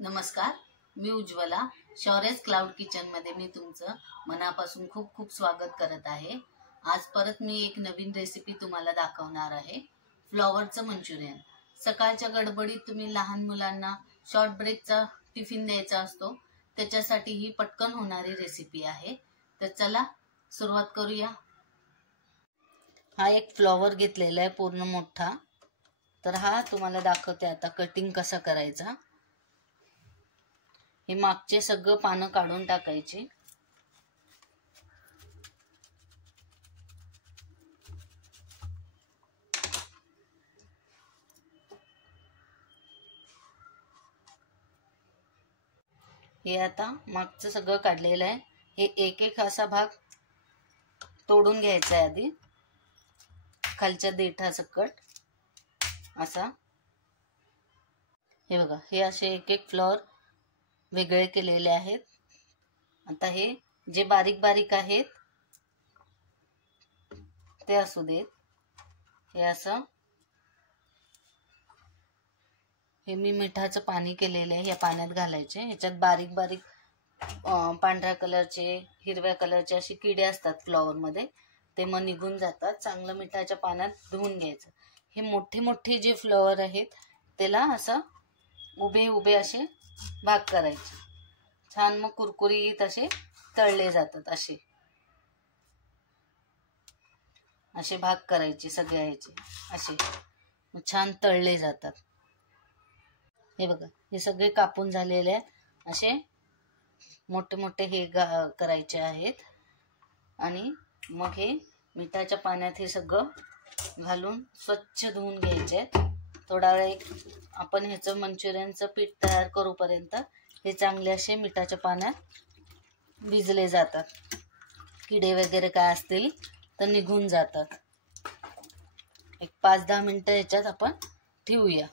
नमस्कार, मी Ujjwala. शौर्यस cloud kitchen मध्ये मी तुमचं मनापासून खूप खूप स्वागत करत आहे. आज परत मी एक नवीन रेसिपी तुम्हाला दाखवणार आहे. फ्लॉवरचं मंचुरियन. सकाळच्या गडबडीत तुम्ही लहान मुलांना शॉर्ट ब्रेकचा टिफिन द्यायचा असतो, त्याच्यासाठी ही पटकन होणारी रेसिपी आहे. तर चला सुरुवात करूया. हा एक फ्लॉवर घेतलेला आहे पूर्ण मोठा. तर हा तुम्हाला दाखवते आता कटिंग कसा करायचा. हे मागचे सगळं पानं काढून टाकायची. हे आता मागचं सगळं काढलेलं आहे. हे एक एक असा भाग तोडून घ्यायचा आहे आधी, खालच्या देठासकट असा. हे बघा, हे असे एक एक फ्लॉवर वेगळे केलेले आहेत. आता हे जे बारीक बारीक आहेत ते असू देत. हे असं हे मी मिठाचं पाणी केलेलं आहे, या पाण्यात घालायचे. ह्याच्यात बारीक बारीक पांढऱ्या कलरचे, हिरव्या कलरचे असे किडे असतात फ्लॉवर मध्ये, ते मग निघून जातात. चांगलं मिठाच्या पाण्यात धुवून घ्यायचं. हे मोठे मोठे जे फ्लॉवर आहेत त्याला असं उभे उभे असे भाग करायचे. छान मग कुरकुरीत असे तळले जातात. असे भाग करायचे सगळ्या ह्याचे, असे छान तळले जातात. हे बघा, हे सगळे कापून झालेले आहेत. असे मोठे मोठे हे करायचे आहेत. आणि मग हे मिठाच्या पाण्यात हे सगळं घालून स्वच्छ धुवून घ्यायचे. थोडा वेळ आपण ह्याचं मंचुरियनचं पीठ तयार करूपर्यंत हे चांगले असे मिठाच्या पाण्यात भिजले जातात. किडे वगैरे काय असतील तर निघून जातात. एक 5-10 मिनिटं ह्याच्यात आपण ठेवूया.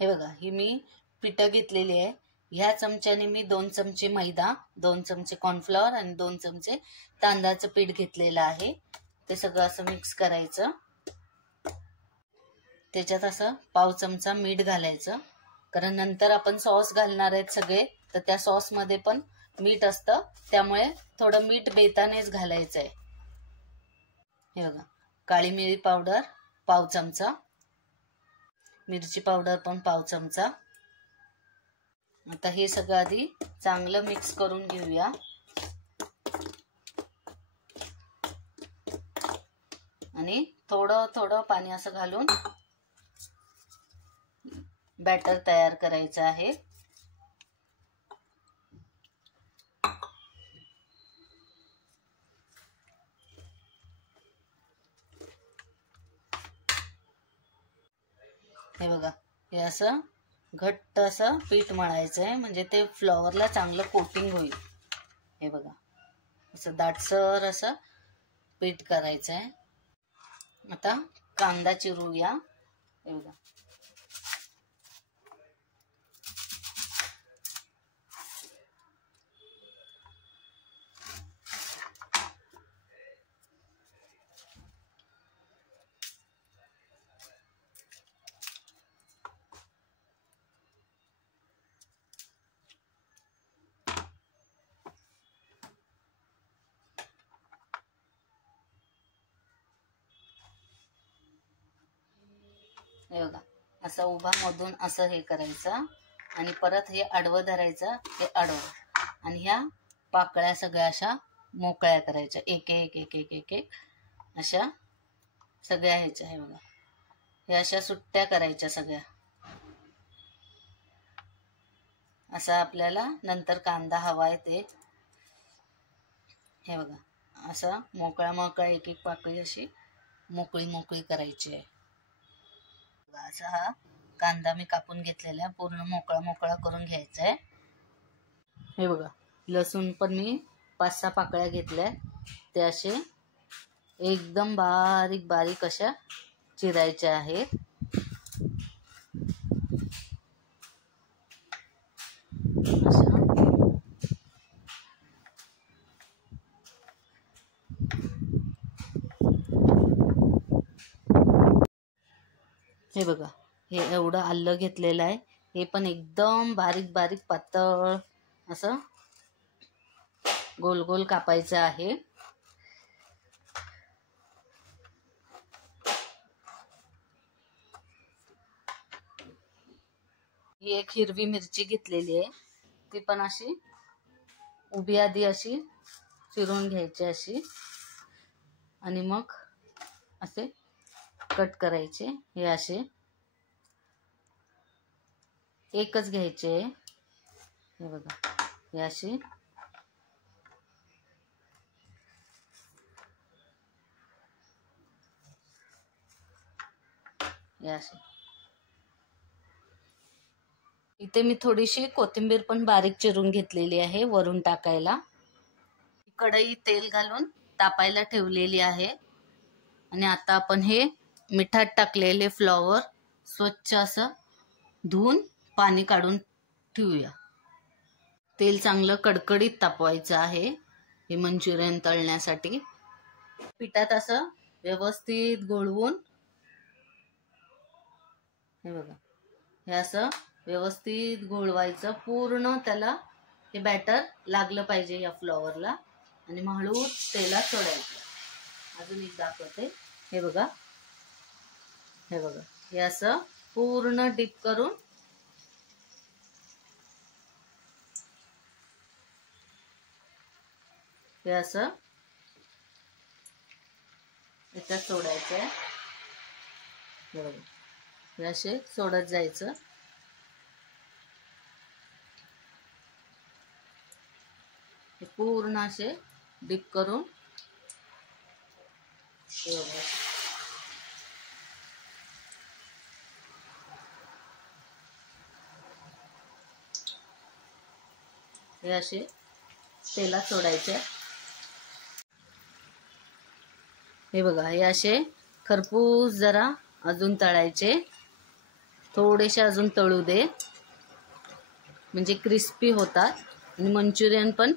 हे बघा, ही मी पिठं घेतलेली आहे. ह्या चमच्याने मी 2 चमचे मैदा, 2 चमचे कॉर्नफ्लॉवर आणि 2 चमचे तांदळाचं पीठ घेतलेलं आहे. ते सगळं असं मिक्स करायचं. त्याच्यात असं पाव चमचा मीठ घालायचं, कारण नंतर आपण सॉस घालणार आहेत सगळे, तर त्या सॉस मध्ये पण मीठ असतं, त्यामुळे थोडं मीठ बेतानेच घालायचं आहे. हे बघा, काळी मिरी पावडर पाव चमचा, मिरची पावडर पण पाव चमचा. आता हे सगळं आधी चांगलं मिक्स करून घेऊया. आणि थोडं थोडं पाणी असं घालून बॅटर तयार करायचं आहे. हे बघा, हे असं घट्ट असं पीठ मळायचं आहे, म्हणजे ते फ्लॉवरला चांगलं कोटिंग होईल. हे बघा, असं दाटसर असं पीठ करायचं आहे. आता कांदा चिरूया. हे बघा, हे बघा, असं उभा मधून असं हे करायचं आणि परत हे आडवं धरायचं. हे आडवं, आणि ह्या पाकळ्या सगळ्या अशा मोकळ्या करायच्या. एक एक एक एक एक एक अशा सगळ्या ह्याच्या. हे बघा, हे अशा सुट्ट्या करायच्या सगळ्या. असा आपल्याला नंतर कांदा हवा आहे ते. हे बघा, असं मोकळ्या मोकळ्या एक एक पाकळी अशी मोकळी मोकळी करायची आहे. असा हा कांदा मी कापून घेतलेला आहे, पूर्ण मोकळा मोकळा करून घ्यायचा आहे. हे बघा, लसूण पण मी 5-6 पाकळ्या घेतल्या. ते असे एकदम बारीक बारीक अशा चिरायच्या आहेत. हे बघा, हे एवढं आलं घेतलेलं आहे, हे पण एकदम बारीक बारीक पातळ असं गोल गोल कापायचं आहे. ही एक हिरवी मिरची घेतलेली आहे, ती पण अशी उभी आधी अशी चिरून घ्यायची अशी, आणि मग असे कट करायचे. हे असे एकच घ्यायचे. हे बघा, हे असे इथे मी थोडीशी कोथिंबीर पण बारीक चिरून घेतलेली आहे वरून टाकायला. कढई तेल घालून तापायला ठेवलेली आहे, आणि आता आपण हे मिठात टाकलेले फ्लॉवर स्वच्छ असं धुवून पाणी काढून ठेवूया. तेल चांगलं कडकडीत तापवायचं आहे हे मंचुरियन तळण्यासाठी. पिठात असं व्यवस्थित गोळवून, हे बघा, हे असं व्यवस्थित गोळवायचं. पूर्ण त्याला हे बॅटर लागलं पाहिजे या फ्लॉवरला, आणि मग हळू तेलात सोडायचं. अजून एक दाखवते. हे बघा, हे बघा, हे असं पूर्ण डीप करून हे असं याच्यात सोडायचं आहे. हे बघा, हे असे सोडत जायचं. हे पूर्ण असे डीप करून हे असे तेलात सोडायचे. हे बघा, हे असे खरपूस जरा अजून तळायचे. थोडेसे अजून तळू दे, म्हणजे क्रिस्पी होतात आणि मंचुरियन पण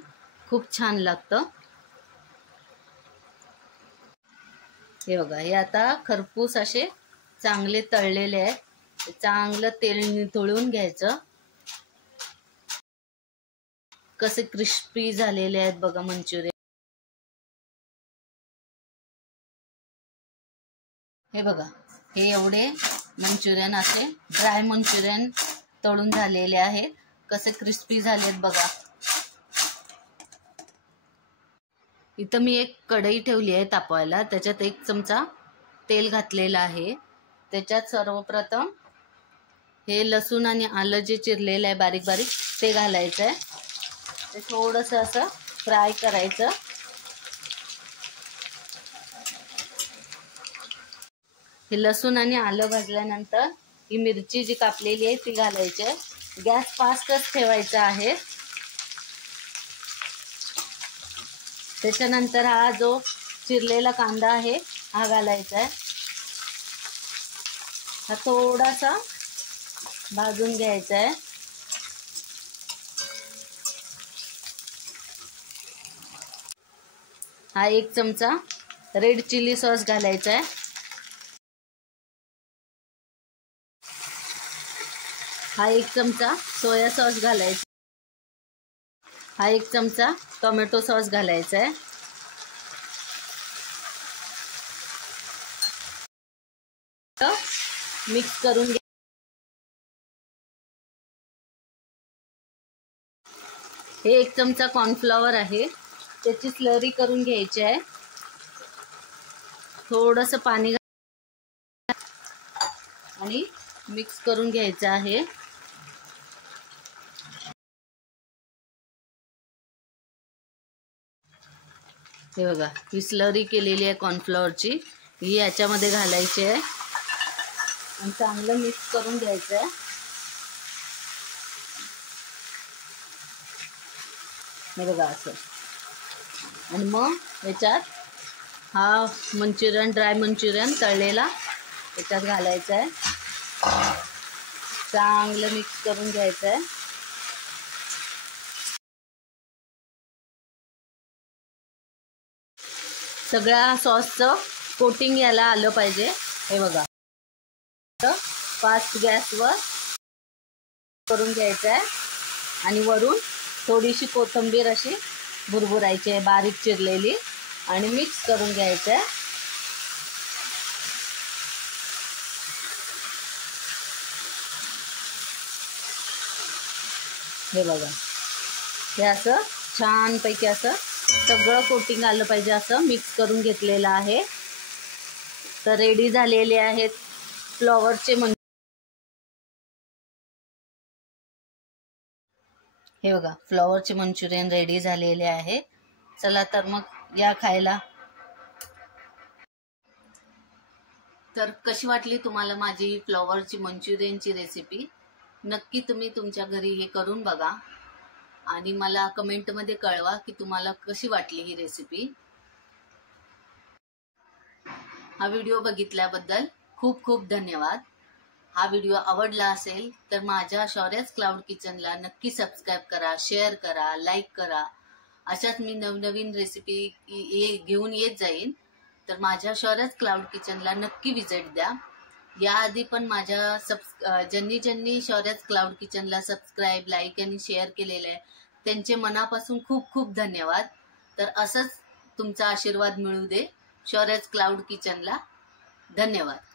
खूप छान लागतं. हे बघा, हे आता खरपूस असे चांगले तळलेले आहेत. चांगलं तेल निथळून घ्यायचं. कसे क्रिस्पी झालेले आहेत बघा मंचुरियन. हे बघा, हे एवढे मंचुरियन असे ड्राय मंचुरियन तळून झालेले आहेत. कसे क्रिस्पी झालेत बघा. इथं मी एक कढई ठेवली आहे तापवायला. त्याच्यात 1 चमचा तेल घातलेलं आहे. त्याच्यात सर्वप्रथम हे लसूण आणि आलं जे चिरलेलं आहे बारीक बारीक ते घालायचं आहे. ते थोडंसं असं फ्राय करायचं. हे लसूण आणि आलं भाजल्यानंतर ही मिरची जी कापलेली आहे ती घालायची आहे. गॅस फास्टच ठेवायचा आहे. त्याच्यानंतर हा जो चिरलेला कांदा आहे हा घालायचा आहे. हा थोडासा भाजून घ्यायचा आहे. हा 1 चमचा रेड चिली सॉस घालायचा आहे. हा 1 चमचा सोया सॉस घालायचा. हा 1 चमचा टोमॅटो सॉस घालायचा आहे. मिक्स करून घ्या. हे 1 चमचा कॉर्नफ्लॉवर आहे, त्याची स्लरी करून घ्यायची आहे. थोडंसं पाणी आणि मिक्स करून घ्यायचं आहे. हे बघा, ही स्लरी केलेली आहे कॉर्नफ्लॉवरची, ही याच्यामध्ये घालायची आहे आणि चांगलं मिक्स करून घ्यायचं आहे. हे बघा असं. आणि मग याच्यात हा मंचुरियन, ड्राय मंचुरियन तळलेला याच्यात घालायचा आहे. चांगलं मिक्स करून घ्यायचं आहे. सगळ्या सॉसचं कोटिंग याला आलं पाहिजे. हे बघा, फास्ट गॅसवर करून घ्यायचं आहे आणि वरून थोडीशी कोथिंबीर अशी भुरभुरायची आहे बारीक चिरलेली आणि मिक्स करून घ्यायचं आहे. हे बघा, हे असं छानपैकी असं सगळं कोटिंग आलं पाहिजे असं मिक्स करून घेतलेलं आहे. तर रेडी झालेले आहेत फ्लॉवरचे हे बघा, फ्लॉवरचे मंचुरियन रेडी झालेले आहे. चला तर मग या खायला. तर कशी वाटली तुम्हाला माझी फ्लॉवरची मंचुरियनची रेसिपी? नक्की तुम्ही तुमच्या घरी हे करून बघा आणि मला कमेंटमध्ये कळवा की तुम्हाला कशी वाटली ही रेसिपी. हा व्हिडिओ बघितल्याबद्दल खूप खूप धन्यवाद. हा व्हिडिओ आवडला असेल तर माझ्या शौर्याज क्लाउड किचनला नक्की सबस्क्राईब करा, शेअर करा, लाईक करा. अशाच मी नवनवीन रेसिपी घेऊन येत जाईन. तर माझ्या शौर्याज क्लाउड किचनला नक्की विजिट द्या. याआधी पण माझ्या ज्यांनी शौर्याज क्लाउड किचनला सबस्क्राईब, लाईक आणि शेअर केलेलं आहे त्यांचे मनापासून खूप खूप धन्यवाद. तर असंच तुमचा आशीर्वाद मिळू दे शौर्याज क्लाउड किचनला. धन्यवाद.